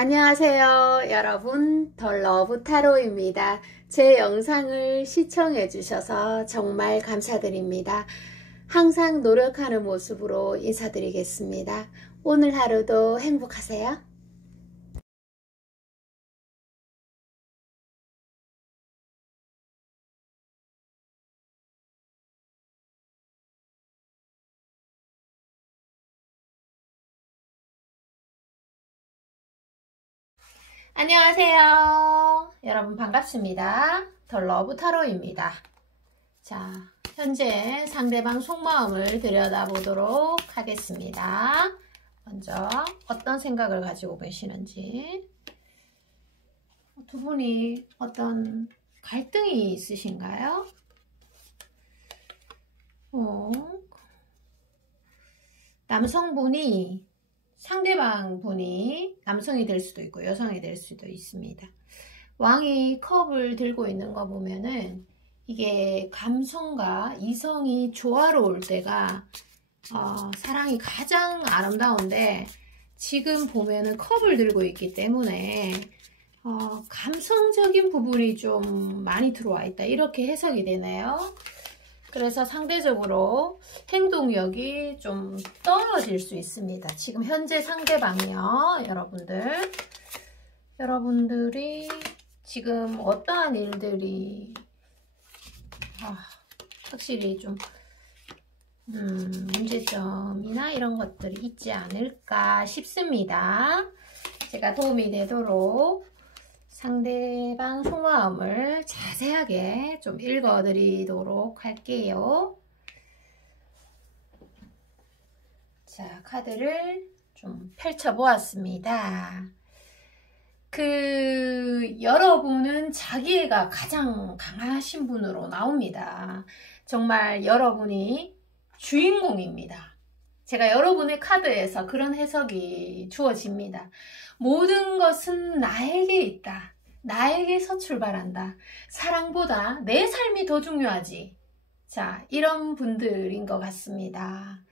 안녕하세요 여러분, 더 러브 타로입니다. 제 영상을 시청해 주셔서 정말 감사드립니다. 항상 노력하는 모습으로 인사드리겠습니다. 오늘 하루도 행복하세요. 안녕하세요 여러분, 반갑습니다. 더 러브 타로입니다. 자, 현재 상대방 속마음을 들여다보도록 하겠습니다. 먼저 어떤 생각을 가지고 계시는지, 두 분이 어떤 갈등이 있으신가요? 남성분이, 상대방 분이 남성이 될 수도 있고 여성이 될 수도 있습니다. 왕이 컵을 들고 있는 거 보면은 이게 감성과 이성이 조화로울 때가 사랑이 가장 아름다운데, 지금 보면은 컵을 들고 있기 때문에 감성적인 부분이 좀 많이 들어와 있다, 이렇게 해석이 되네요. 그래서 상대적으로 행동력이 좀 떨어질 수 있습니다. 지금 현재 상대방이요, 여러분들이 지금 어떠한 일들이 확실히 좀 문제점이나 이런 것들이 있지 않을까 싶습니다. 제가 도움이 되도록 상대방 속마음을 자세하게 좀 읽어드리도록 할게요. 자, 카드를 좀 펼쳐보았습니다. 여러분은 자기애가 가장 강하신 분으로 나옵니다. 정말 여러분이 주인공입니다. 제가 여러분의 카드에서 그런 해석이 주어집니다. 모든 것은 나에게 있다. 나에게서 출발한다. 사랑보다 내 삶이 더 중요하지. 자, 이런 분들인 것 같습니다.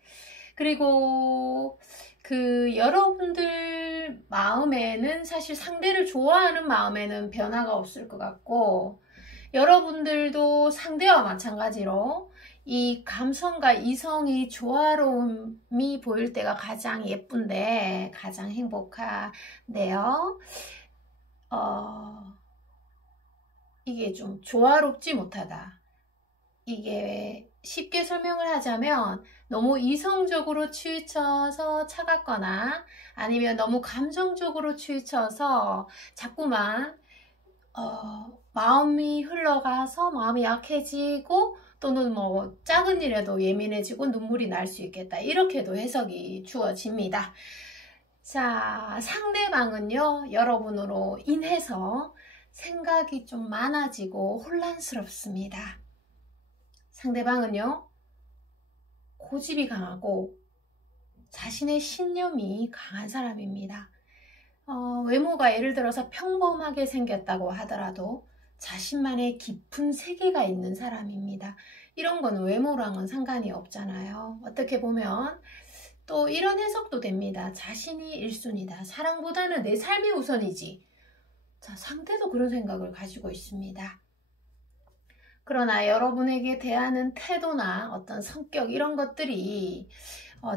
그리고 여러분들 마음에는 사실 상대를 좋아하는 마음에는 변화가 없을 것 같고, 여러분들도 상대와 마찬가지로 이 감성과 이성이 조화로움이 보일 때가 가장 예쁜데, 가장 행복한데요. 이게 좀 조화롭지 못하다. 이게 쉽게 설명을 하자면, 너무 이성적으로 치우쳐서 차갑거나 아니면 너무 감정적으로 치우쳐서 자꾸만 마음이 흘러가서 마음이 약해지고, 또는 뭐 작은 일에도 예민해지고 눈물이 날 수 있겠다, 이렇게도 해석이 주어집니다. 자, 상대방은요, 여러분으로 인해서 생각이 좀 많아지고 혼란스럽습니다. 상대방은요, 고집이 강하고 자신의 신념이 강한 사람입니다. 외모가 예를 들어서 평범하게 생겼다고 하더라도 자신만의 깊은 세계가 있는 사람입니다. 이런 건 외모랑은 상관이 없잖아요. 어떻게 보면 또 이런 해석도 됩니다. 자신이 1순위다. 사랑보다는 내 삶이 우선이지. 자, 상대도 그런 생각을 가지고 있습니다. 그러나 여러분에게 대하는 태도나 어떤 성격, 이런 것들이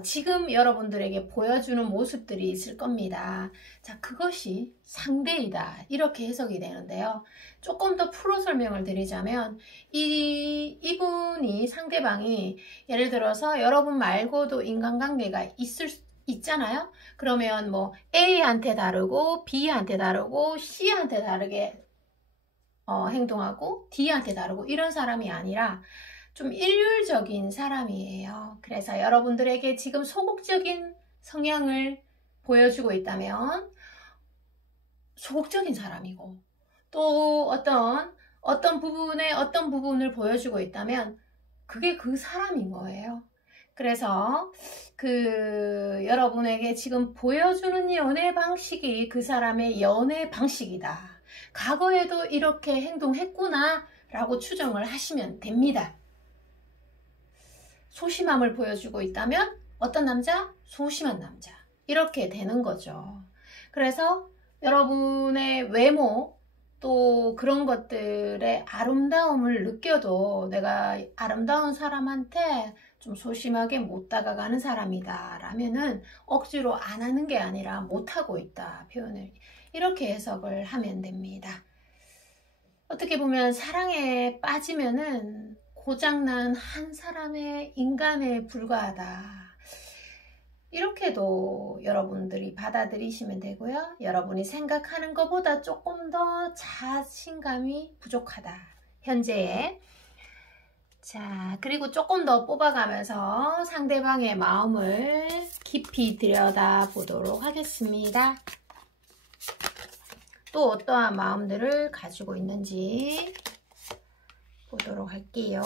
지금 여러분들에게 보여주는 모습들이 있을 겁니다. 자, 그것이 상대이다, 이렇게 해석이 되는데요. 조금 더 풀어 설명을 드리자면, 이분이, 상대방이 예를 들어서 여러분 말고도 인간관계가 있잖아요. 그러면 뭐 A한테 다르고 B한테 다르고 C한테 다르게 행동하고 D한테 다르고, 이런 사람이 아니라 좀 일률적인 사람이에요. 그래서 여러분들에게 지금 소극적인 성향을 보여주고 있다면 소극적인 사람이고, 또 어떤 부분을 보여주고 있다면 그게 그 사람인 거예요. 그래서 여러분에게 지금 보여주는 연애 방식이 그 사람의 연애 방식이다. 과거에도 이렇게 행동했구나 라고 추정을 하시면 됩니다. 소심함을 보여주고 있다면 어떤 남자? 소심한 남자. 이렇게 되는 거죠. 그래서 여러분의 외모 또 그런 것들의 아름다움을 느껴도 내가 아름다운 사람한테 좀 소심하게 못 다가가는 사람이다 라면은 억지로 안 하는 게 아니라 못하고 있다 표현을 이렇게 해석을 하면 됩니다. 어떻게 보면 사랑에 빠지면은 고장난 한 사람의 인간에 불과하다. 이렇게도 여러분들이 받아들이시면 되고요. 여러분이 생각하는 것보다 조금 더 자신감이 부족하다. 현재에. 자, 그리고 조금 더 뽑아가면서 상대방의 마음을 깊이 들여다 보도록 하겠습니다. 또 어떠한 마음들을 가지고 있는지 보도록 할게요.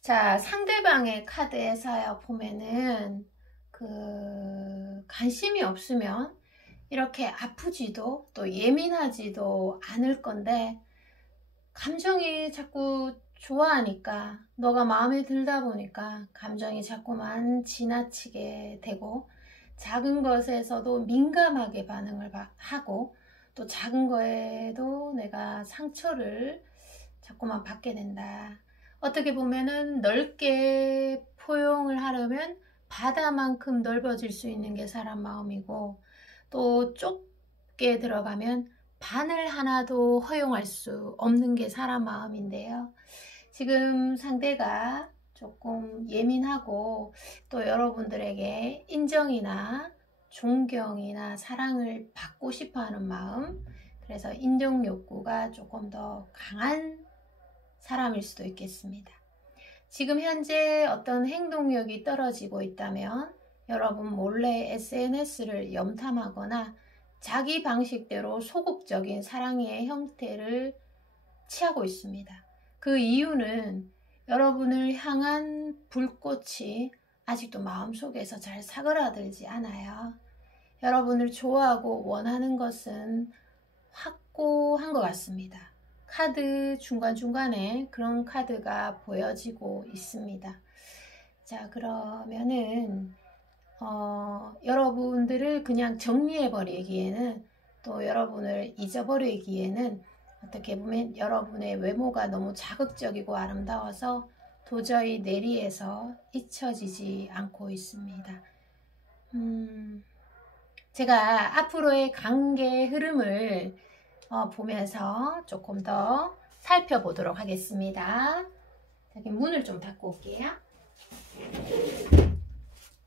자, 상대방의 카드에서요 보면은 관심이 없으면 이렇게 아프지도 또 예민하지도 않을 건데 감정이 자꾸 좋아하니까 너가 마음에 들다 보니까 감정이 자꾸만 지나치게 되고 작은 것에서도 민감하게 반응을 하고 또 작은 거에도 내가 상처를 자꾸만 받게 된다. 어떻게 보면은 넓게 포용을 하려면 바다만큼 넓어질 수 있는 게 사람 마음이고 또 좁게 들어가면 바늘 하나도 허용할 수 없는 게 사람 마음인데요. 지금 상대가 조금 예민하고 또 여러분들에게 인정이나 존경이나 사랑을 받고 싶어 하는 마음, 그래서 인정 욕구가 조금 더 강한 사람일 수도 있겠습니다. 지금 현재 어떤 행동력이 떨어지고 있다면 여러분 몰래 SNS를 염탐하거나 자기 방식대로 소극적인 사랑의 형태를 취하고 있습니다. 그 이유는 여러분을 향한 불꽃이 아직도 마음속에서 잘 사그라들지 않아요. 여러분을 좋아하고 원하는 것은 확고한 것 같습니다. 카드 중간중간에 그런 카드가 보여지고 있습니다. 자, 그러면은 여러분들을 그냥 정리해버리기에는 또 여러분을 잊어버리기에는 어떻게 보면 여러분의 외모가 너무 자극적이고 아름다워서 도저히 내리에서 잊혀지지 않고 있습니다. 제가 앞으로의 관계 흐름을 보면서 조금 더 살펴보도록 하겠습니다. 여기 문을 좀 닫고 올게요.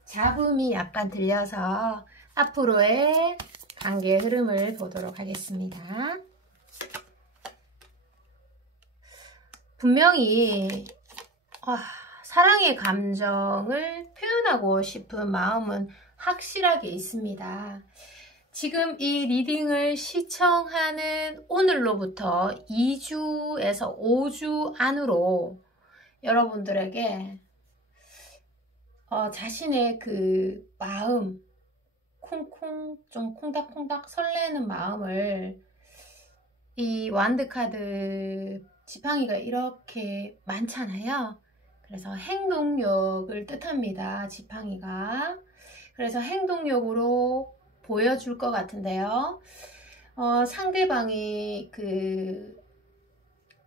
잡음이 약간 들려서 앞으로의 관계 흐름을 보도록 하겠습니다. 분명히 사랑의 감정을 표현하고 싶은 마음은 확실하게 있습니다. 지금 이 리딩을 시청하는 오늘로부터 2주에서 5주 안으로 여러분들에게 자신의 그 마음, 쿵쿵 좀 콩닥콩닥 설레는 마음을 이 완드 카드 지팡이가 이렇게 많잖아요. 그래서 행동력을 뜻합니다. 지팡이가. 그래서 행동력으로 보여줄 것 같은데요. 상대방이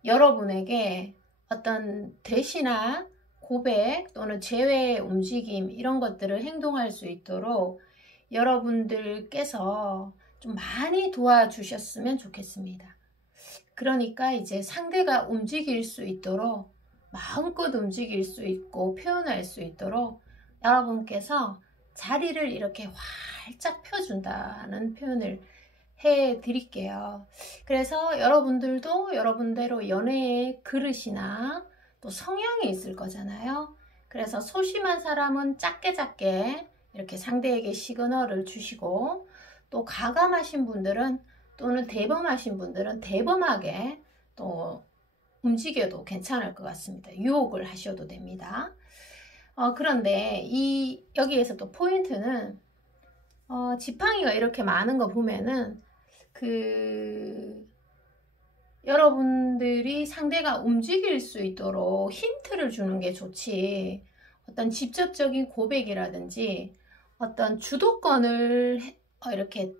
여러분에게 어떤 대시나 고백 또는 제외의 움직임 이런 것들을 행동할 수 있도록 여러분들께서 좀 많이 도와주셨으면 좋겠습니다. 그러니까 이제 상대가 움직일 수 있도록 마음껏 움직일 수 있고 표현할 수 있도록 여러분께서 자리를 이렇게 활짝 펴준다는 표현을 해 드릴게요. 그래서 여러분들도 여러분대로 연애의 그릇이나 또 성향이 있을 거잖아요. 그래서 소심한 사람은 작게 이렇게 상대에게 시그널을 주시고 또 가감하신 분들은 또는 대범하신 분들은 대범하게 또 움직여도 괜찮을 것 같습니다. 유혹을 하셔도 됩니다. 그런데 여기에서 또 포인트는 지팡이가 이렇게 많은 거 보면은 여러분들이 상대가 움직일 수 있도록 힌트를 주는 게 좋지 어떤 직접적인 고백이라든지 어떤 주도권을 이렇게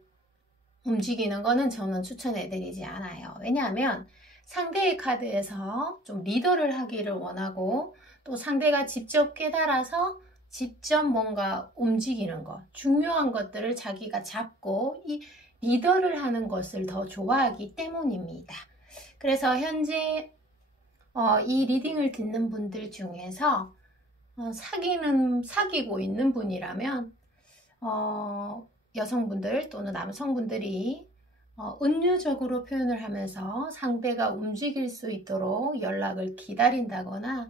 움직이는 거는 저는 추천해 드리지 않아요. 왜냐하면 상대의 카드에서 좀 리더를 하기를 원하고 또 상대가 직접 깨달아서 직접 뭔가 움직이는 것, 중요한 것들을 자기가 잡고 이 리더를 하는 것을 더 좋아하기 때문입니다. 그래서 현재 이 리딩을 듣는 분들 중에서 사귀고 있는 분이라면 여성분들 또는 남성분들이 은유적으로 표현을 하면서 상대가 움직일 수 있도록 연락을 기다린다거나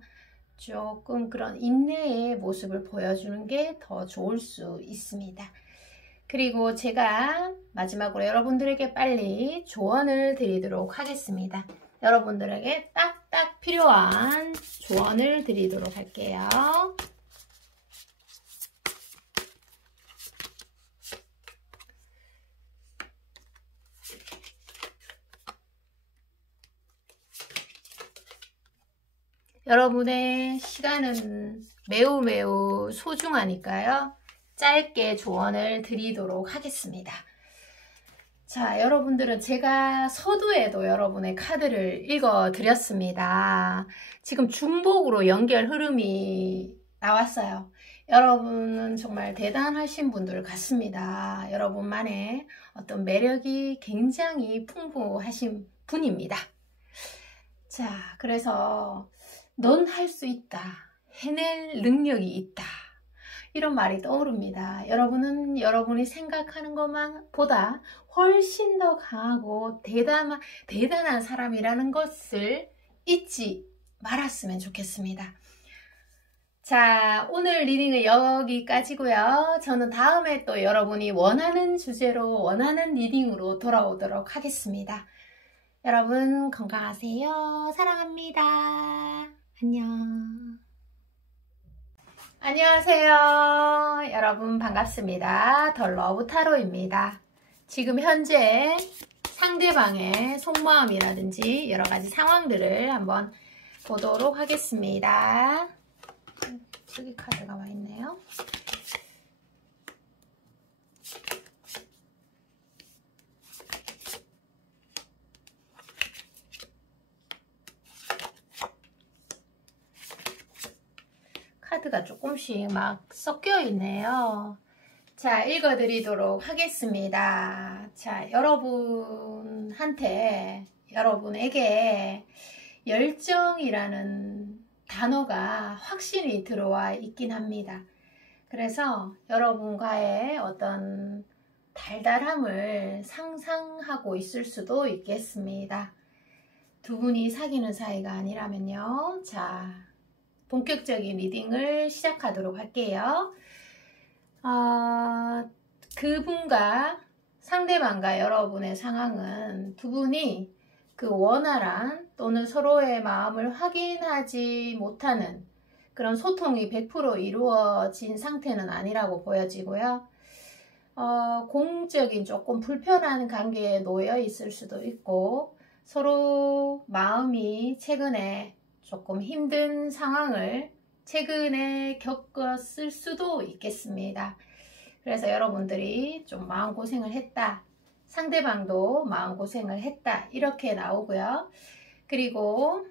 조금 그런 인내의 모습을 보여주는 게 더 좋을 수 있습니다. 그리고 제가 마지막으로 여러분들에게 빨리 조언을 드리도록 하겠습니다. 여러분들에게 딱딱 필요한 조언을 드리도록 할게요. 여러분의 시간은 매우 소중하니까요. 짧게 조언을 드리도록 하겠습니다. 자, 여러분들은 제가 서두에도 여러분의 카드를 읽어 드렸습니다. 지금 중복으로 연결 흐름이 나왔어요. 여러분은 정말 대단하신 분들 같습니다. 여러분만의 어떤 매력이 굉장히 풍부하신 분입니다. 자, 그래서 넌 할 수 있다. 해낼 능력이 있다. 이런 말이 떠오릅니다. 여러분은 여러분이 생각하는 것보다 훨씬 더 강하고 대단한 사람이라는 것을 잊지 말았으면 좋겠습니다. 자, 오늘 리딩은 여기까지고요. 저는 다음에 또 여러분이 원하는 주제로 원하는 리딩으로 돌아오도록 하겠습니다. 여러분 건강하세요. 사랑합니다. 안녕. 안녕하세요. 여러분 반갑습니다. 더 러브 타로입니다. 지금 현재 상대방의 속마음이라든지 여러 가지 상황들을 한번 보도록 하겠습니다. 여기 카드가 와 있네요. 카드가 조금씩 막 섞여 있네요. 자, 읽어드리도록 하겠습니다. 자, 여러분에게 열정이라는 단어가 확실히 들어와 있긴 합니다. 그래서 여러분과의 어떤 달달함을 상상하고 있을 수도 있겠습니다. 두 분이 사귀는 사이가 아니라면요. 자, 본격적인 리딩을 시작하도록 할게요. 그분과 상대방과 여러분의 상황은 두 분이 그 원활한 또는 서로의 마음을 확인하지 못하는 그런 소통이 100% 이루어진 상태는 아니라고 보여지고요. 공적인 조금 불편한 관계에 놓여 있을 수도 있고 서로 마음이 최근에 조금 힘든 상황을 최근에 겪었을 수도 있겠습니다. 그래서 여러분들이 좀 마음고생을 했다. 상대방도 마음고생을 했다. 이렇게 나오고요. 그리고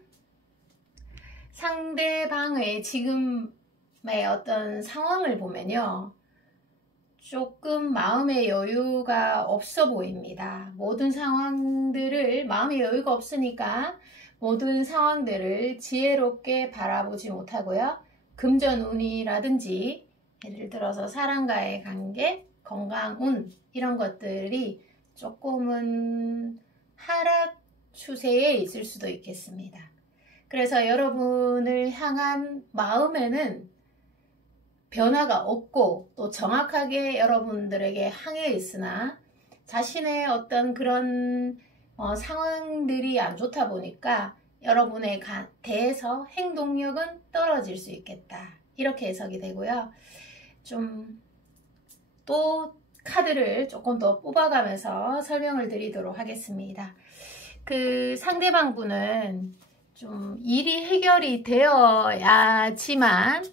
상대방의 지금의 어떤 상황을 보면요. 조금 마음의 여유가 없어 보입니다. 모든 상황들을 마음의 여유가 없으니까 모든 상황들을 지혜롭게 바라보지 못하고요. 금전운이라든지 예를 들어서 사람과의 관계, 건강운 이런 것들이 조금은 하락 추세에 있을 수도 있겠습니다. 그래서 여러분을 향한 마음에는 변화가 없고 또 정확하게 여러분들에게 향해 있으나 자신의 어떤 그런 상황들이 안 좋다 보니까 여러분에 대해서 행동력은 떨어질 수 있겠다. 이렇게 해석이 되고요. 좀 또 카드를 조금 더 뽑아가면서 설명을 드리도록 하겠습니다. 그 상대방 분은 좀 일이 해결이 되어야지만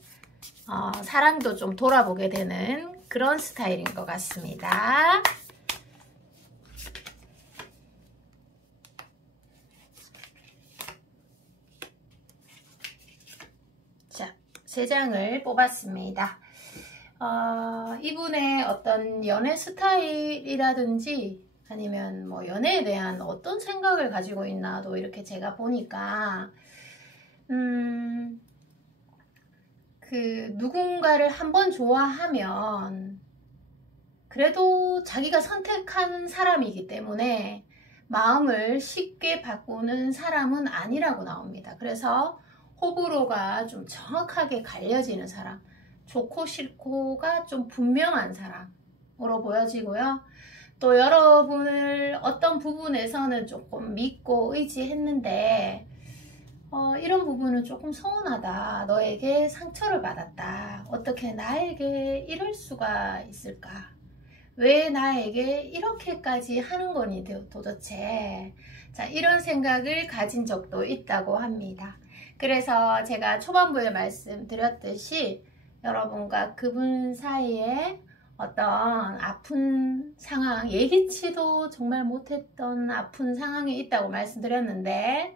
사랑도 좀 돌아보게 되는 그런 스타일인 것 같습니다. 자, 3장을 뽑았습니다. 이분의 어떤 연애 스타일이라든지 아니면 뭐 연애에 대한 어떤 생각을 가지고 있나도 이렇게 제가 보니까 누군가를 한번 좋아하면 그래도 자기가 선택한 사람이기 때문에 마음을 쉽게 바꾸는 사람은 아니라고 나옵니다. 그래서 호불호가 좀 정확하게 갈려지는 사람, 좋고 싫고가 좀 분명한 사람으로 보여지고요. 또 여러분을 어떤 부분에서는 조금 믿고 의지했는데 이런 부분은 조금 서운하다. 너에게 상처를 받았다. 어떻게 나에게 이럴 수가 있을까? 왜 나에게 이렇게까지 하는 거니 도대체? 자, 이런 생각을 가진 적도 있다고 합니다. 그래서 제가 초반부에 말씀드렸듯이 여러분과 그분 사이에 어떤 아픈 상황, 예기치도 정말 못했던 아픈 상황이 있다고 말씀드렸는데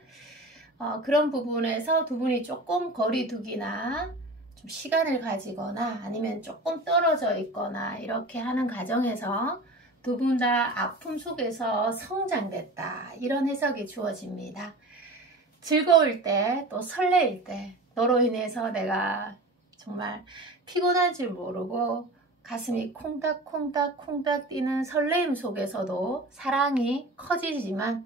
그런 부분에서 두 분이 조금 거리두기나 좀 시간을 가지거나 아니면 조금 떨어져 있거나 이렇게 하는 과정에서 두 분 다 아픔 속에서 성장됐다. 이런 해석이 주어집니다. 즐거울 때 또 설레일 때 너로 인해서 내가 정말 피곤한 줄 모르고 가슴이 콩닥콩닥 뛰는 설레임 속에서도 사랑이 커지지만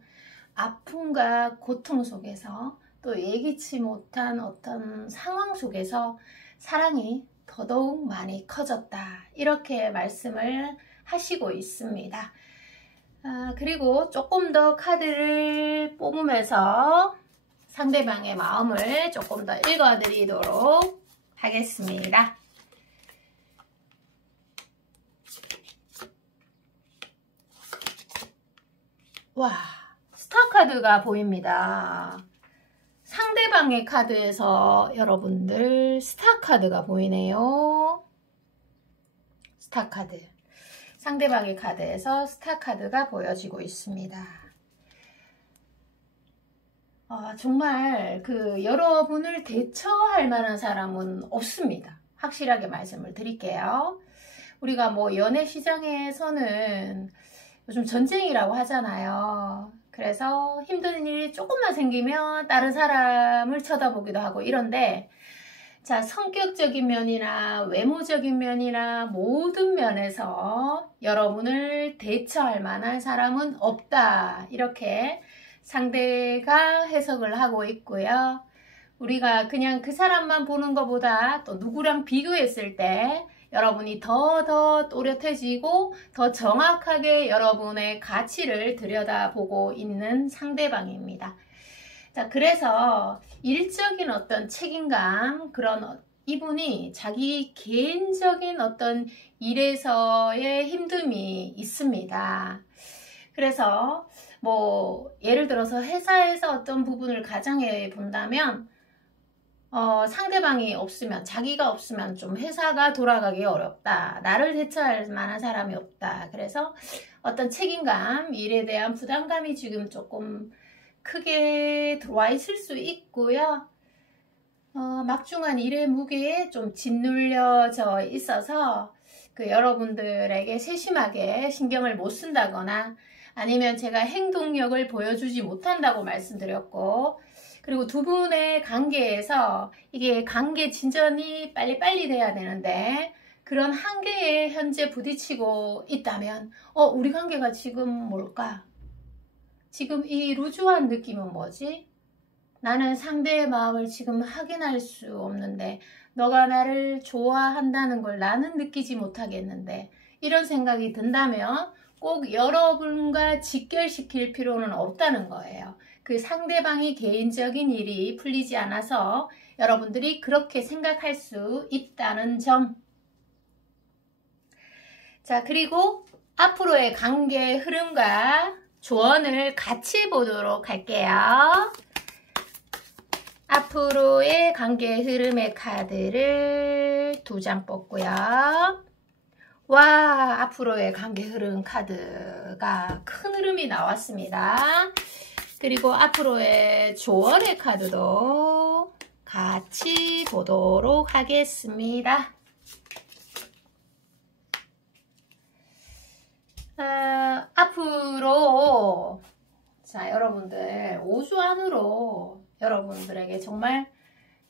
아픔과 고통 속에서 또 예기치 못한 어떤 상황 속에서 사랑이 더더욱 많이 커졌다. 이렇게 말씀을 하시고 있습니다. 그리고 조금 더 카드를 뽑으면서 상대방의 마음을 조금 더 읽어드리도록 하겠습니다. 와, 스타 카드가 보입니다. 상대방의 카드에서 여러분들 스타 카드가 보이네요. 스타 카드. 상대방의 카드에서 스타 카드가 보여지고 있습니다. 정말 여러분을 대처할 만한 사람은 없습니다. 확실하게 말씀을 드릴게요. 우리가 뭐 연애 시장에서는 요즘 전쟁이라고 하잖아요. 그래서 힘든 일이 조금만 생기면 다른 사람을 쳐다보기도 하고 이런데, 자, 성격적인 면이나 외모적인 면이나 모든 면에서 여러분을 대처할 만한 사람은 없다. 이렇게 상대가 해석을 하고 있고요. 우리가 그냥 그 사람만 보는 것보다 또 누구랑 비교했을 때 여러분이 더 또렷해지고 더 정확하게 여러분의 가치를 들여다보고 있는 상대방입니다. 자, 그래서 일적인 어떤 책임감, 그런 이분이 자기 개인적인 어떤 일에서의 힘듦이 있습니다. 그래서 뭐 예를 들어서 회사에서 어떤 부분을 가정해 본다면 상대방이 없으면, 자기가 없으면 좀 회사가 돌아가기 어렵다. 나를 대처할 만한 사람이 없다. 그래서 어떤 책임감, 일에 대한 부담감이 지금 조금 크게 들어와 있을 수 있고요. 막중한 일의 무게에 좀 짓눌려져 있어서 여러분들에게 세심하게 신경을 못 쓴다거나 아니면 제가 행동력을 보여주지 못한다고 말씀드렸고, 그리고 두 분의 관계에서 이게 관계 진전이 빨리빨리 돼야 되는데 그런 한계에 현재 부딪히고 있다면 우리 관계가 지금 뭘까? 지금 이 루즈한 느낌은 뭐지? 나는 상대의 마음을 지금 확인할 수 없는데 너가 나를 좋아한다는 걸 나는 느끼지 못하겠는데, 이런 생각이 든다면 꼭 여러분과 직결시킬 필요는 없다는 거예요. 그 상대방이 개인적인 일이 풀리지 않아서 여러분들이 그렇게 생각할 수 있다는 점. 자, 그리고 앞으로의 관계 흐름과 조언을 같이 보도록 할게요. 앞으로의 관계 흐름의 카드를 2장 뽑고요. 와, 앞으로의 관계 흐름 카드가 큰 흐름이 나왔습니다. 그리고 앞으로의 조언의 카드도 같이 보도록 하겠습니다. 앞으로 자, 여러분들 5주 안으로 여러분들에게 정말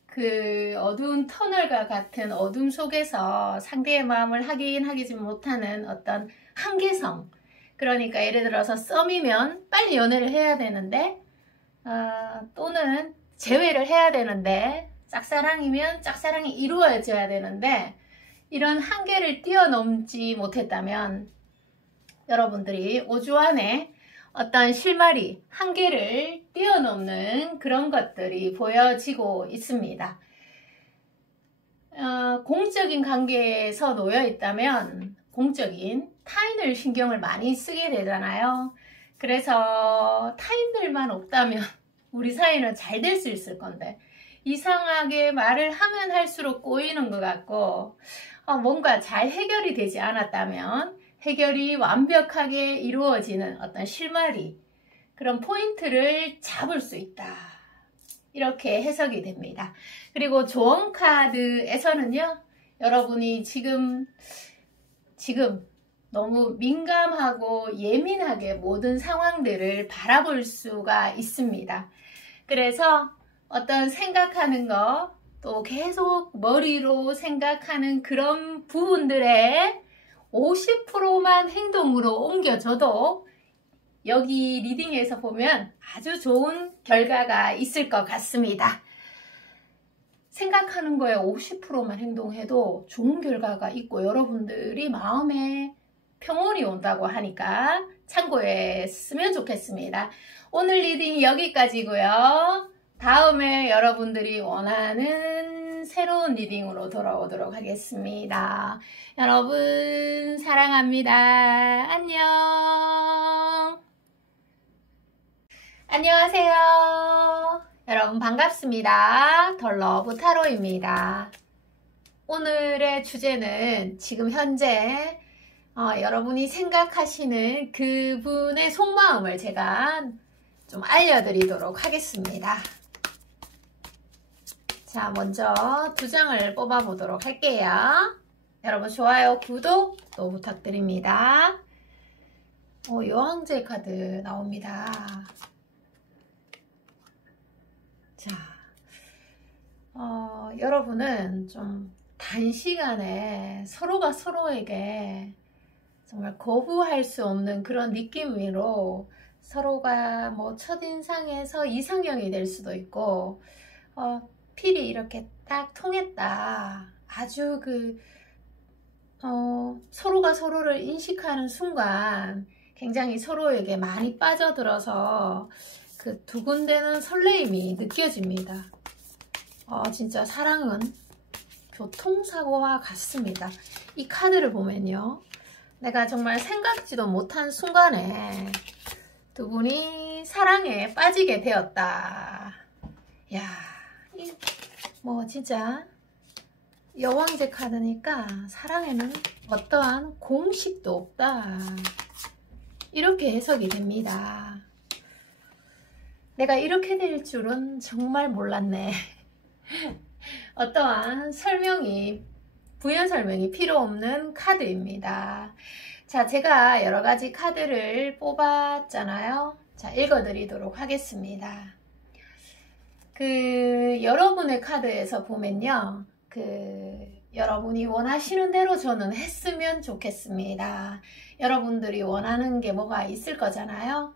그 어두운 터널과 같은 어둠 속에서 상대의 마음을 확인하지 못하는 어떤 한계성, 그러니까 예를 들어서 썸이면 빨리 연애를 해야 되는데 또는 재회를 해야 되는데, 짝사랑이면 짝사랑이 이루어져야 되는데 이런 한계를 뛰어넘지 못했다면 여러분들이 5주 안에 어떤 실마리, 한계를 뛰어넘는 그런 것들이 보여지고 있습니다. 공적인 관계에서 놓여 있다면 공적인 타인을 신경을 많이 쓰게 되잖아요. 그래서 타인들만 없다면 우리 사이는 잘 될 수 있을 건데 이상하게 말을 하면 할수록 꼬이는 것 같고 뭔가 잘 해결이 되지 않았다면 해결이 완벽하게 이루어지는 어떤 실마리, 그런 포인트를 잡을 수 있다, 이렇게 해석이 됩니다. 그리고 조언 카드에서는요, 여러분이 지금 너무 민감하고 예민하게 모든 상황들을 바라볼 수가 있습니다. 그래서 어떤 생각하는 거, 또 계속 머리로 생각하는 그런 부분들에 50%만 행동으로 옮겨줘도 여기 리딩에서 보면 아주 좋은 결과가 있을 것 같습니다. 생각하는 거에 50%만 행동해도 좋은 결과가 있고 여러분들이 마음에 평온이 온다고 하니까 참고했으면 좋겠습니다. 오늘 리딩 여기까지고요. 다음에 여러분들이 원하는 새로운 리딩으로 돌아오도록 하겠습니다. 여러분 사랑합니다. 안녕. 안녕하세요. 여러분 반갑습니다. 더 러브 타로입니다. 오늘의 주제는 지금 현재 여러분이 생각하시는 그분의 속마음을 제가 좀 알려드리도록 하겠습니다. 자, 먼저 2장을 뽑아 보도록 할게요. 여러분 좋아요, 구독 또 부탁드립니다. 여왕제 카드 나옵니다. 자, 여러분은 좀 단시간에 서로가 서로에게 정말 거부할 수 없는 그런 느낌으로 서로가 뭐 첫인상에서 이상형이 될 수도 있고 필이 이렇게 딱 통했다, 아주 서로가 서로를 인식하는 순간 굉장히 서로에게 많이 빠져들어서 그 두근대는 설레임이 느껴집니다. 진짜 사랑은 교통사고와 같습니다. 이 카드를 보면요, 내가 정말 생각지도 못한 순간에 두 분이 사랑에 빠지게 되었다. 야, 뭐 진짜 여왕제 카드니까 사랑에는 어떠한 공식도 없다, 이렇게 해석이 됩니다. 내가 이렇게 될 줄은 정말 몰랐네. 어떠한 부연 설명이 필요 없는 카드입니다. 자, 제가 여러 가지 카드를 뽑았잖아요. 자, 읽어드리도록 하겠습니다. 여러분의 카드에서 보면요, 여러분이 원하시는 대로 저는 했으면 좋겠습니다. 여러분들이 원하는 게 뭐가 있을 거잖아요.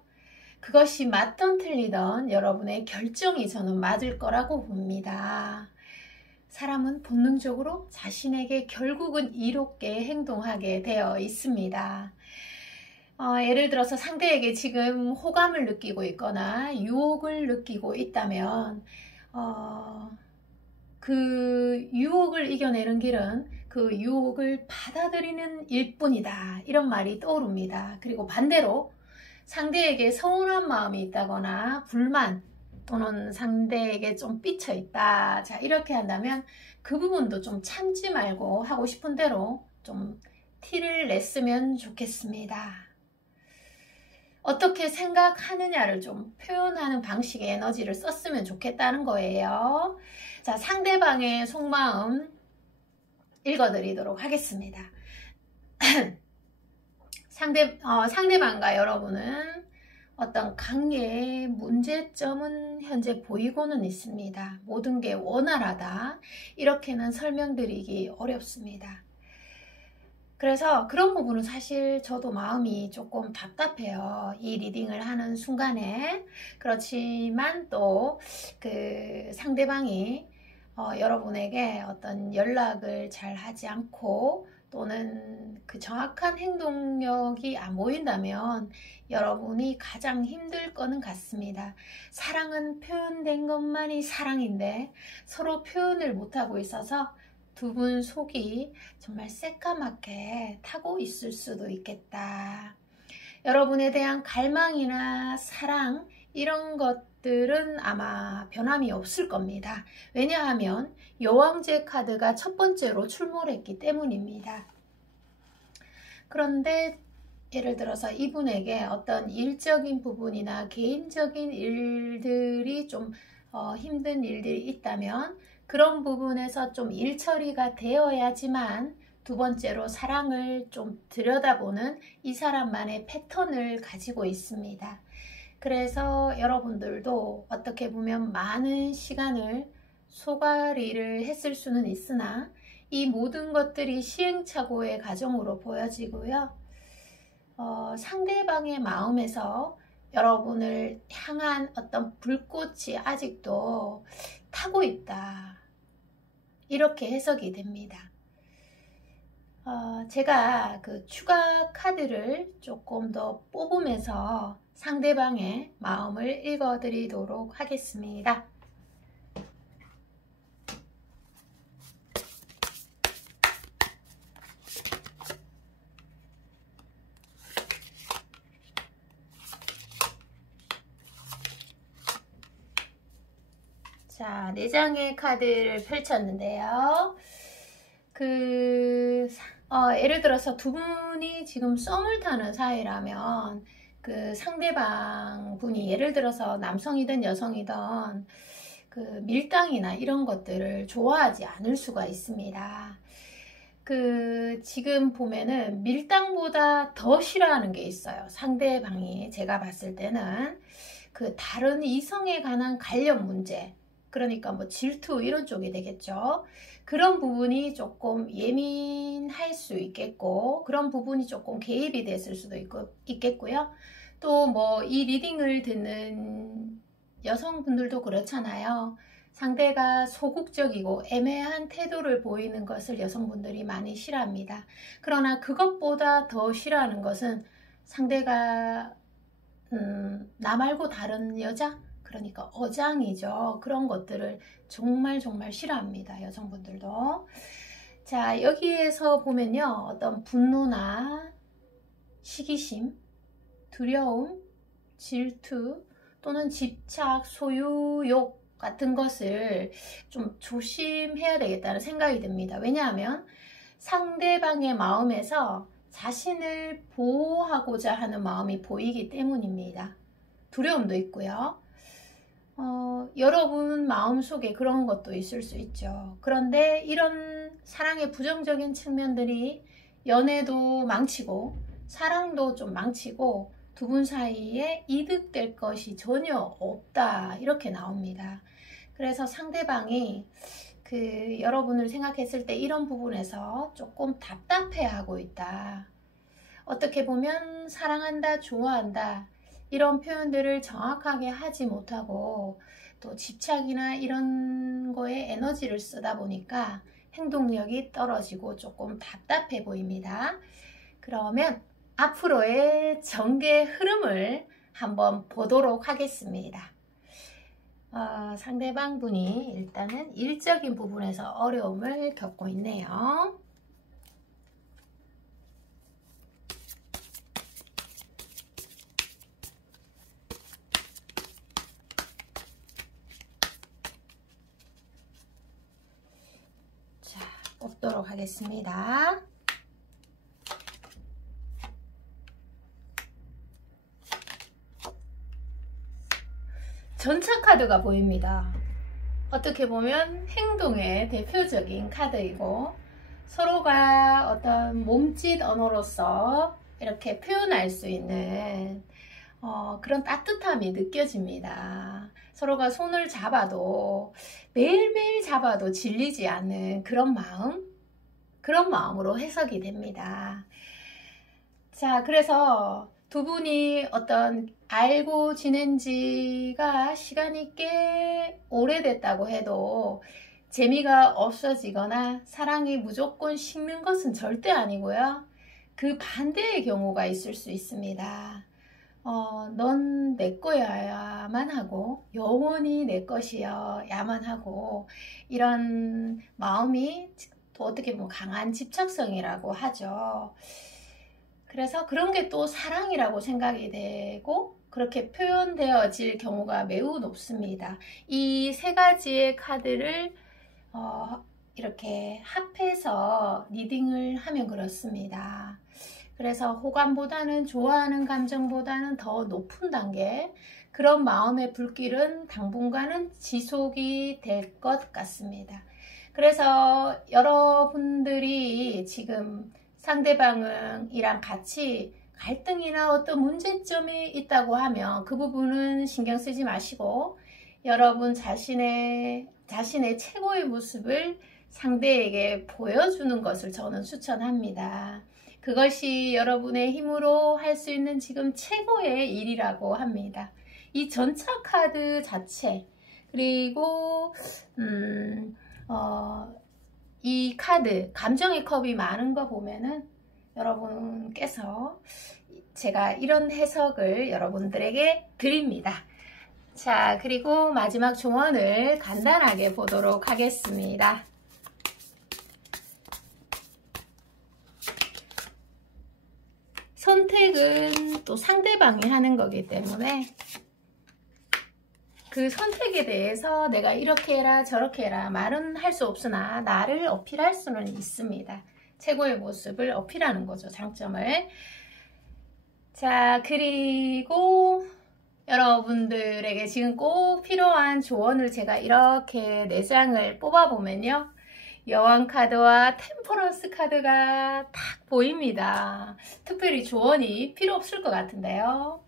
그것이 맞던 틀리던 여러분의 결정이 저는 맞을 거라고 봅니다. 사람은 본능적으로 자신에게 결국은 이롭게 행동하게 되어 있습니다. 예를 들어서 상대에게 지금 호감을 느끼고 있거나 유혹을 느끼고 있다면 그 유혹을 이겨내는 길은 그 유혹을 받아들이는 일뿐이다, 이런 말이 떠오릅니다. 그리고 반대로 상대에게 서운한 마음이 있다거나 불만, 또는 상대에게 좀 삐쳐 있다. 자, 이렇게 한다면 그 부분도 좀 참지 말고 하고 싶은 대로 좀 티를 냈으면 좋겠습니다. 어떻게 생각하느냐를 좀 표현하는 방식의 에너지를 썼으면 좋겠다는 거예요. 자, 상대방의 속마음 읽어드리도록 하겠습니다. 상대방과 여러분은 어떤 관계의 문제점은 현재 보이고는 있습니다. 모든 게 원활하다. 이렇게는 설명드리기 어렵습니다. 그래서 그런 부분은 사실 저도 마음이 조금 답답해요. 이 리딩을 하는 순간에. 그렇지만 또 그 상대방이 여러분에게 어떤 연락을 잘 하지 않고 또는 그 정확한 행동력이 안 보인다면 여러분이 가장 힘들 거는 같습니다. 사랑은 표현된 것만이 사랑인데 서로 표현을 못하고 있어서 두 분 속이 정말 새까맣게 타고 있을 수도 있겠다. 여러분에 대한 갈망이나 사랑 이런 것들은 아마 변함이 없을 겁니다. 왜냐하면 여왕제 카드가 첫 번째로 출몰했기 때문입니다. 그런데 예를 들어서 이분에게 어떤 일적인 부분이나 개인적인 일들이 좀 힘든 일들이 있다면 그런 부분에서 좀 일 처리가 되어야지만 두 번째로 사랑을 좀 들여다보는 이 사람만의 패턴을 가지고 있습니다. 그래서 여러분들도 어떻게 보면 많은 시간을 소가리를 했을 수는 있으나 이 모든 것들이 시행착오의 과정으로 보여지고요. 상대방의 마음에서 여러분을 향한 어떤 불꽃이 아직도 타고 있다. 이렇게 해석이 됩니다. 제가 그 추가 카드를 조금 더 뽑으면서 상대방의 마음을 읽어드리도록 하겠습니다. 자, 4장의 카드를 펼쳤는데요. 예를 들어서 두 분이 지금 썸을 타는 사이라면 그 상대방 분이 예를 들어서 남성이든 여성이든 그 밀당이나 이런 것들을 좋아하지 않을 수가 있습니다. 지금 보면은 밀당보다 더 싫어하는 게 있어요. 상대방이 제가 봤을 때는 그 다른 이성에 관한 관련 문제, 그러니까 뭐 질투 이런 쪽이 되겠죠. 그런 부분이 조금 예민할 수 있겠고 그런 부분이 조금 개입이 됐을 수도 있겠고요. 또 뭐 이 리딩을 듣는 여성분들도 그렇잖아요. 상대가 소극적이고 애매한 태도를 보이는 것을 여성분들이 많이 싫어합니다. 그러나 그것보다 더 싫어하는 것은 상대가 나 말고 다른 여자? 그러니까 어장이죠. 그런 것들을 정말 싫어합니다. 여성분들도. 자, 여기에서 보면요. 어떤 분노나 시기심, 두려움, 질투 또는 집착, 소유욕 같은 것을 좀 조심해야 되겠다는 생각이 듭니다. 왜냐하면 상대방의 마음에서 자신을 보호하고자 하는 마음이 보이기 때문입니다. 두려움도 있고요. 여러분 마음속에 그런 것도 있을 수 있죠. 그런데 이런 사랑의 부정적인 측면들이 연애도 망치고 사랑도 좀 망치고 두 분 사이에 이득될 것이 전혀 없다 이렇게 나옵니다. 그래서 상대방이 여러분을 생각했을 때 이런 부분에서 조금 답답해하고 있다. 어떻게 보면 사랑한다, 좋아한다 이런 표현들을 정확하게 하지 못하고 또 집착이나 이런 거에 에너지를 쓰다 보니까 행동력이 떨어지고 조금 답답해 보입니다. 그러면 앞으로의 전개 흐름을 한번 보도록 하겠습니다. 상대방 분이 일단은 일적인 부분에서 어려움을 겪고 있네요. 보도록 하겠습니다. 전차 카드가 보입니다. 어떻게 보면 행동의 대표적인 카드이고 서로가 어떤 몸짓 언어로서 이렇게 표현할 수 있는 그런 따뜻함이 느껴집니다. 서로가 손을 잡아도 매일매일 잡아도 질리지 않는 그런 마음으로 해석이 됩니다. 자, 그래서 두 분이 어떤 알고 지낸 지가 시간이 꽤 오래됐다고 해도 재미가 없어지거나 사랑이 무조건 식는 것은 절대 아니고요. 그 반대의 경우가 있을 수 있습니다. 넌 내 거야만 하고 영원히 내 것이어야만 하고 이런 마음이 또 어떻게 보면 강한 집착성이라고 하죠. 그래서 그런 게 또 사랑이라고 생각이 되고 그렇게 표현되어질 경우가 매우 높습니다. 이 세 가지의 카드를 이렇게 합해서 리딩을 하면 그렇습니다. 그래서 호감보다는 좋아하는 감정보다는 더 높은 단계, 그런 마음의 불길은 당분간은 지속이 될 것 같습니다. 그래서 여러분들이 지금 상대방이랑 같이 갈등이나 어떤 문제점이 있다고 하면 그 부분은 신경 쓰지 마시고 여러분 자신의 최고의 모습을 상대에게 보여주는 것을 저는 추천합니다. 그것이 여러분의 힘으로 할 수 있는 지금 최고의 일이라고 합니다. 이 전차 카드 자체, 그리고 이 카드 감정의 컵이 많은 거 보면은 여러분께서 제가 이런 해석을 여러분들에게 드립니다. 자, 그리고 마지막 조언을 간단하게 보도록 하겠습니다. 선택은 또 상대방이 하는 거기 때문에 그 선택에 대해서 내가 이렇게 해라 저렇게 해라 말은 할 수 없으나 나를 어필할 수는 있습니다. 최고의 모습을 어필하는 거죠, 장점을. 자, 그리고 여러분들에게 지금 꼭 필요한 조언을 제가 이렇게 4장을 뽑아보면요, 여왕 카드와 템퍼런스 카드가 딱 보입니다. 특별히 조언이 필요 없을 것 같은데요.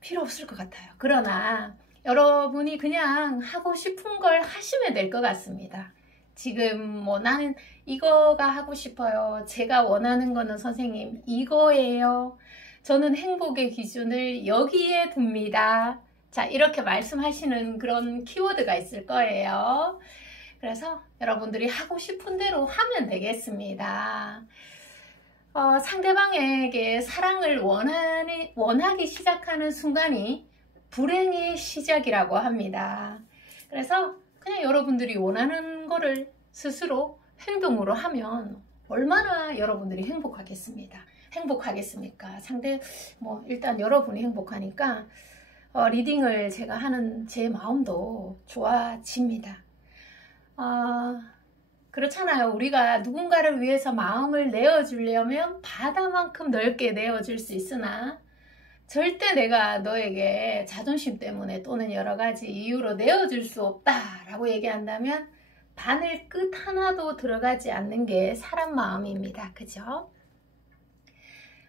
필요 없을 것 같아요. 그러나 여러분이 그냥 하고 싶은 걸 하시면 될 것 같습니다. 지금 뭐 나는 이거가 하고 싶어요. 제가 원하는 거는 선생님 이거예요. 저는 행복의 기준을 여기에 둡니다. 자, 이렇게 말씀하시는 그런 키워드가 있을 거예요. 그래서 여러분들이 하고 싶은 대로 하면 되겠습니다. 상대방에게 사랑을 원하기 시작하는 순간이 불행의 시작이라고 합니다. 그래서 그냥 여러분들이 원하는 거를 스스로 행동으로 하면 얼마나 여러분들이 행복하겠습니까? 일단 여러분이 행복하니까 리딩을 제가 하는 제 마음도 좋아집니다. 그렇잖아요. 우리가 누군가를 위해서 마음을 내어주려면 바다만큼 넓게 내어줄 수 있으나 절대 내가 너에게 자존심 때문에 또는 여러 가지 이유로 내어줄 수 없다라고 얘기한다면 바늘 끝 하나도 들어가지 않는 게 사람 마음입니다. 그죠?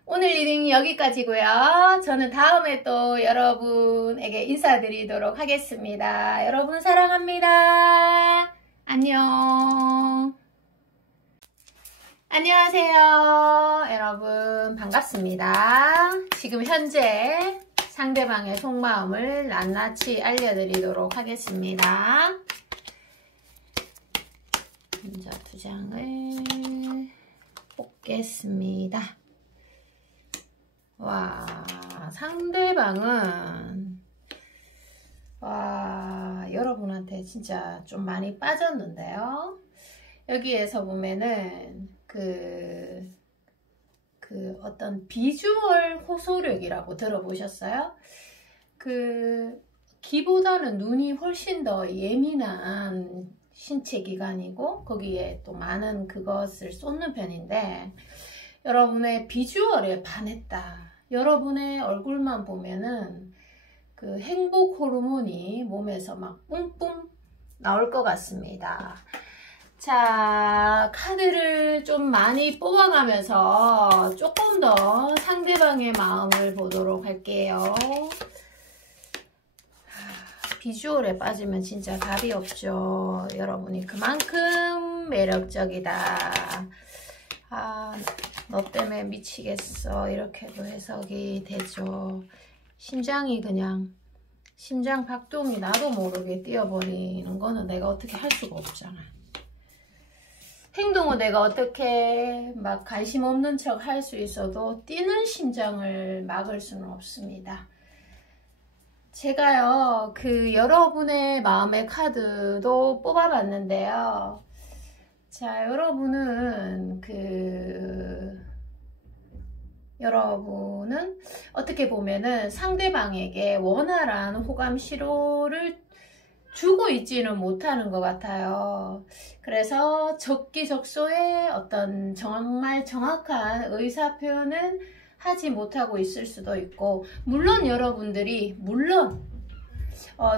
오늘 리딩 여기까지고요. 저는 다음에 또 여러분에게 인사드리도록 하겠습니다. 여러분 사랑합니다. 안녕. 안녕하세요. 여러분 반갑습니다. 지금 현재 상대방의 속마음을 낱낱이 알려드리도록 하겠습니다. 먼저 2장을 뽑겠습니다. 와, 상대방은 여러분한테 진짜 좀 많이 빠졌는데요. 여기에서 보면은 어떤 비주얼 호소력이라고 들어보셨어요? 귀보다는 눈이 훨씬 더 예민한 신체 기관이고 거기에 또 많은 그것을 쏟는 편인데 여러분의 비주얼에 반했다. 여러분의 얼굴만 보면은 그 행복 호르몬이 몸에서 막 뿜뿜 나올 것 같습니다. 자, 카드를 좀 많이 뽑아가면서 조금 더 상대방의 마음을 보도록 할게요. 비주얼에 빠지면 진짜 답이 없죠. 여러분이 그만큼 매력적이다. 아, 너 때문에 미치겠어. 이렇게도 해석이 되죠. 심장이 그냥 심장 박동이 나도 모르게 뛰어버리는 거는 내가 어떻게 할 수가 없잖아. 행동은 내가 어떻게 막 관심 없는 척 할 수 있어도 뛰는 심장을 막을 수는 없습니다. 제가요, 그 여러분의 마음의 카드도 뽑아봤는데요. 자, 여러분은 여러분은 어떻게 보면은 상대방에게 원활한 호감 시로를 주고 있지는 못하는 것 같아요. 그래서 적기적소에 어떤 정말 정확한 의사 표현은 하지 못하고 있을 수도 있고, 물론 여러분들이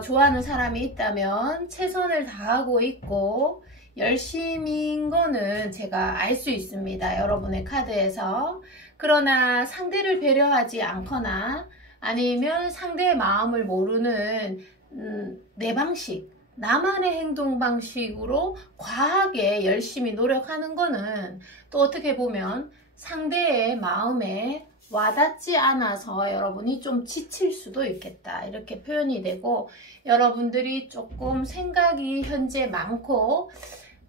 좋아하는 사람이 있다면 최선을 다하고 있고 열심인 거는 제가 알 수 있습니다. 여러분의 카드에서. 그러나 상대를 배려하지 않거나 아니면 상대의 마음을 모르는 내 방식, 나만의 행동 방식으로 과하게 열심히 노력하는 거는 또 어떻게 보면 상대의 마음에 와닿지 않아서 여러분이 좀 지칠 수도 있겠다. 이렇게 표현이 되고, 여러분들이 조금 생각이 현재 많고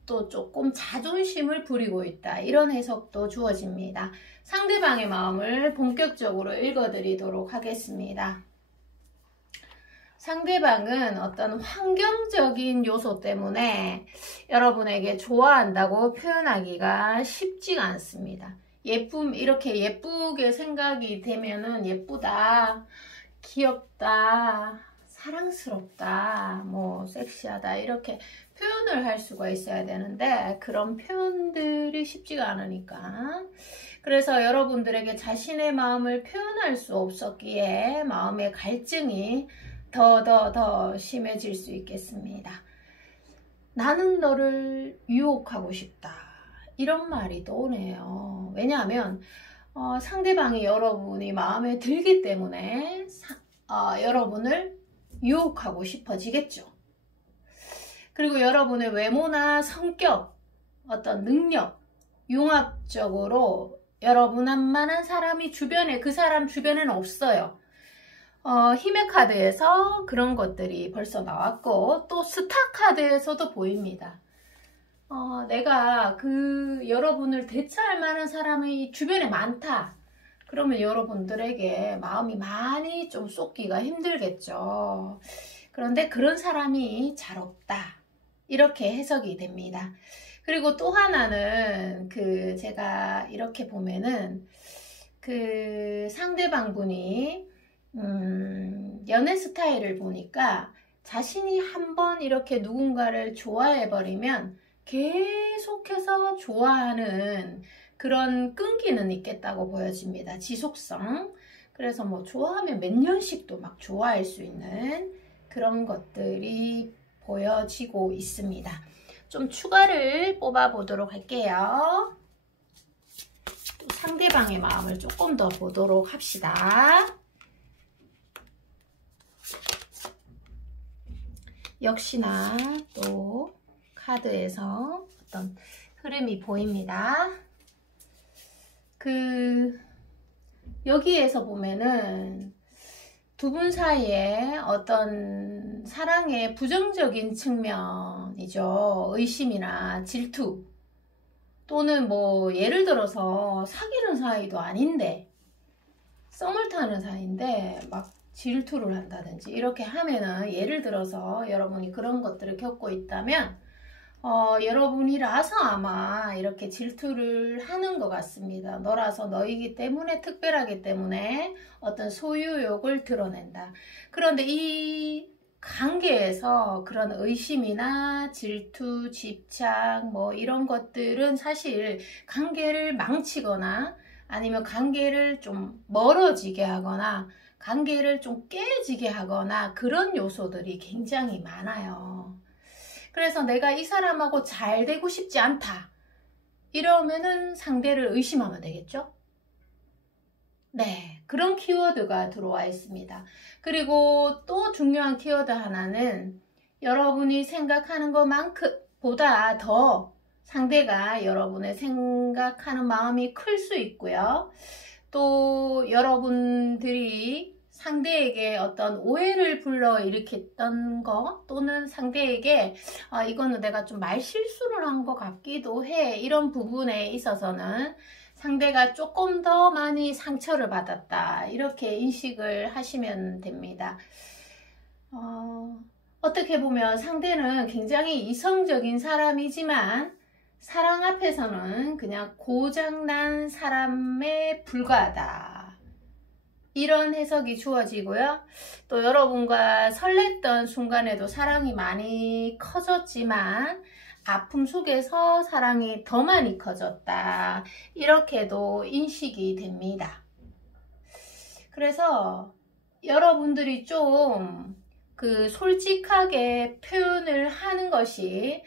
또 조금 자존심을 부리고 있다. 이런 해석도 주어집니다. 상대방의 마음을 본격적으로 읽어드리도록 하겠습니다. 상대방은 어떤 환경적인 요소 때문에 여러분에게 좋아한다고 표현하기가 쉽지가 않습니다. 이렇게 예쁘게 생각이 되면은 예쁘다, 귀엽다, 사랑스럽다, 뭐 섹시하다 이렇게 표현을 할 수가 있어야 되는데 그런 표현들이 쉽지가 않으니까, 그래서 여러분들에게 자신의 마음을 표현할 수 없었기에 마음의 갈증이 더 심해질 수 있겠습니다. 나는 너를 유혹하고 싶다. 이런 말이 떠오르네요. 왜냐하면 상대방이 여러분이 마음에 들기 때문에 여러분을 유혹하고 싶어지겠죠. 그리고 여러분의 외모나 성격, 어떤 능력, 융합적으로 여러분만한 사람이 그 사람 주변에는 없어요. 힘의 카드에서 그런 것들이 벌써 나왔고, 또 스타 카드에서도 보입니다. 내가 여러분을 대처할 만한 사람이 주변에 많다. 그러면 여러분들에게 마음이 많이 좀 쏟기가 힘들겠죠. 그런데 그런 사람이 잘 없다. 이렇게 해석이 됩니다. 그리고 또 하나는 제가 이렇게 보면은 상대방 분이 연애 스타일을 보니까 자신이 한번 이렇게 누군가를 좋아해버리면 계속해서 좋아하는 그런 끈기는 있겠다고 보여집니다. 지속성. 그래서 뭐 좋아하면 몇 년씩도 막 좋아할 수 있는 그런 것들이 보여지고 있습니다. 좀 추가를 뽑아 보도록 할게요. 또 상대방의 마음을 조금 더 보도록 합시다. 역시나 또 카드에서 어떤 흐름이 보입니다. 여기에서 보면은 두 분 사이에 어떤 사랑의 부정적인 측면이죠. 의심이나 질투, 또는 뭐 예를 들어서 사귀는 사이도 아닌데 썸을 타는 사이인데 막 질투를 한다든지 이렇게 하면은, 예를 들어서 여러분이 그런 것들을 겪고 있다면 여러분이라서 아마 이렇게 질투를 하는 것 같습니다. 너라서, 너이기 때문에, 특별하기 때문에 어떤 소유욕을 드러낸다. 그런데 이 관계에서 그런 의심이나 질투, 집착 뭐 이런 것들은 사실 관계를 망치거나 아니면 관계를 좀 멀어지게 하거나 관계를 좀 깨지게 하거나 그런 요소들이 굉장히 많아요. 그래서 내가 이 사람하고 잘 되고 싶지 않다 이러면은 상대를 의심하면 되겠죠? 네, 그런 키워드가 들어와 있습니다. 그리고 또 중요한 키워드 하나는 여러분이 생각하는 것만큼 보다 더 상대가 여러분의 생각하는 마음이 클 수 있고요. 또 여러분들이 상대에게 어떤 오해를 불러일으켰던 거 또는 상대에게 이거는 내가 좀 말실수를 한 것 같기도 해 이런 부분에 있어서는 상대가 조금 더 많이 상처를 받았다 이렇게 인식을 하시면 됩니다. 어떻게 보면 상대는 굉장히 이성적인 사람이지만 사랑 앞에서는 그냥 고장난 사람에 불과하다 이런 해석이 주어지고요. 또 여러분과 설렜던 순간에도 사랑이 많이 커졌지만 아픔 속에서 사랑이 더 많이 커졌다 이렇게도 인식이 됩니다. 그래서 여러분들이 좀 솔직하게 표현을 하는 것이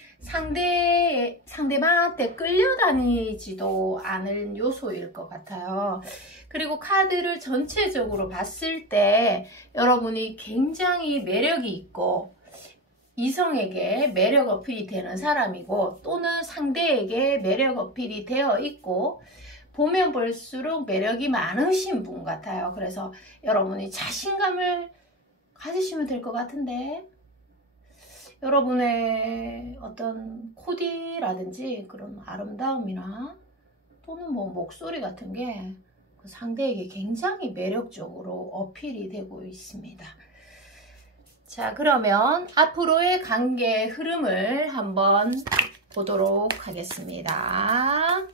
상대방한테 끌려다니지도 않을 요소일 것 같아요. 그리고 카드를 전체적으로 봤을 때 여러분이 굉장히 매력이 있고 이성에게 매력 어필이 되는 사람이고 또는 상대에게 매력 어필이 되어 있고 보면 볼수록 매력이 많으신 분 같아요. 그래서 여러분이 자신감을 가지시면 될 것 같은데 여러분의 어떤 코디라든지 그런 아름다움이나 또는 뭐 목소리 같은 게 그 상대에게 굉장히 매력적으로 어필이 되고 있습니다. 자, 그러면 앞으로의 관계 흐름을 한번 보도록 하겠습니다.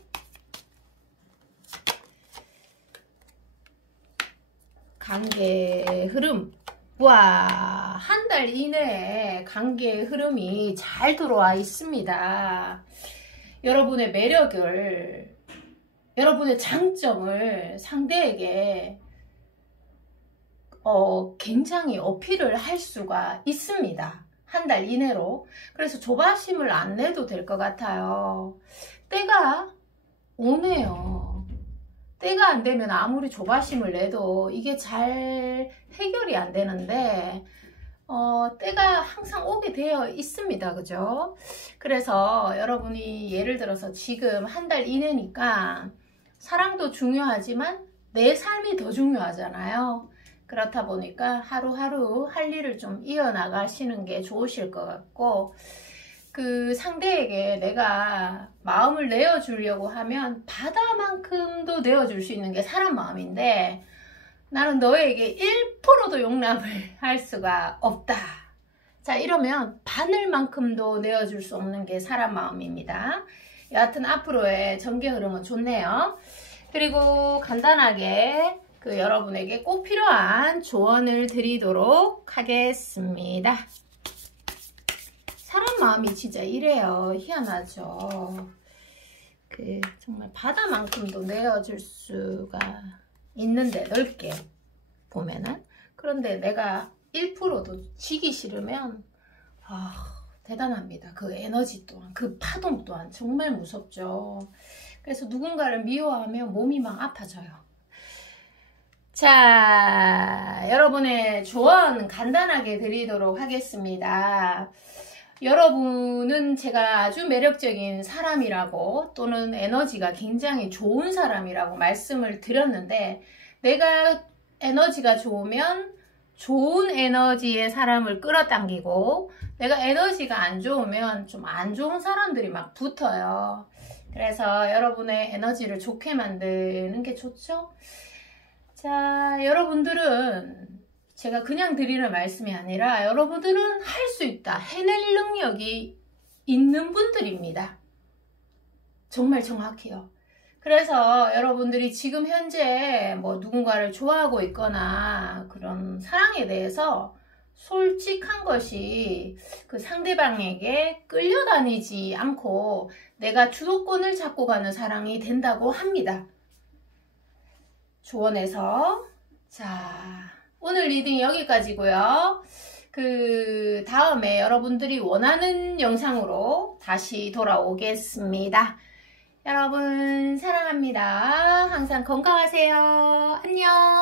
관계 흐름. 와, 한 달 이내에 관계 흐름이 잘 들어와 있습니다. 여러분의 매력을, 여러분의 장점을 상대에게 굉장히 어필을 할 수가 있습니다. 한 달 이내로. 그래서 조바심을 안 내도 될 것 같아요. 때가 오네요. 때가 안 되면 아무리 조바심을 내도 이게 잘 해결이 안 되는데 때가 항상 오게 되어 있습니다. 그죠? 그래서 여러분이 예를 들어서 지금 한 달 이내니까 사랑도 중요하지만 내 삶이 더 중요하잖아요. 그렇다 보니까 하루하루 할 일을 좀 이어나가시는 게 좋으실 것 같고 그 상대에게 내가 마음을 내어주려고 하면 바다만큼도 내어줄 수 있는 게 사람 마음인데 나는 너에게 1%도 용납을 할 수가 없다. 자, 이러면 바늘만큼도 내어줄 수 없는 게 사람 마음입니다. 여하튼 앞으로의 전개 흐름은 좋네요. 그리고 간단하게 여러분에게 꼭 필요한 조언을 드리도록 하겠습니다. 사람 마음이 진짜 이래요. 희한하죠. 정말 바다만큼도 내어줄 수가 있는데 넓게 보면은 그런데 내가 1%도 지기 싫으면 대단합니다. 그 에너지 또한 그 파동 또한 정말 무섭죠. 그래서 누군가를 미워하면 몸이 막 아파져요. 자, 여러분의 조언 간단하게 드리도록 하겠습니다. 여러분은 제가 아주 매력적인 사람이라고 또는 에너지가 굉장히 좋은 사람이라고 말씀을 드렸는데 내가 에너지가 좋으면 좋은 에너지의 사람을 끌어당기고 내가 에너지가 안 좋으면 좀 안 좋은 사람들이 막 붙어요. 그래서 여러분의 에너지를 좋게 만드는 게 좋죠. 자, 여러분들은 제가 그냥 드리는 말씀이 아니라 여러분들은 할 수 있다, 해낼 능력이 있는 분들입니다. 정말 정확해요. 그래서 여러분들이 지금 현재 뭐 누군가를 좋아하고 있거나 그런 사랑에 대해서 솔직한 것이 그 상대방에게 끌려다니지 않고 내가 주도권을 잡고 가는 사랑이 된다고 합니다. 조언해서 자, 오늘 리딩 여기까지고요. 그 다음에 여러분들이 원하는 영상으로 다시 돌아오겠습니다. 여러분 사랑합니다. 항상 건강하세요. 안녕.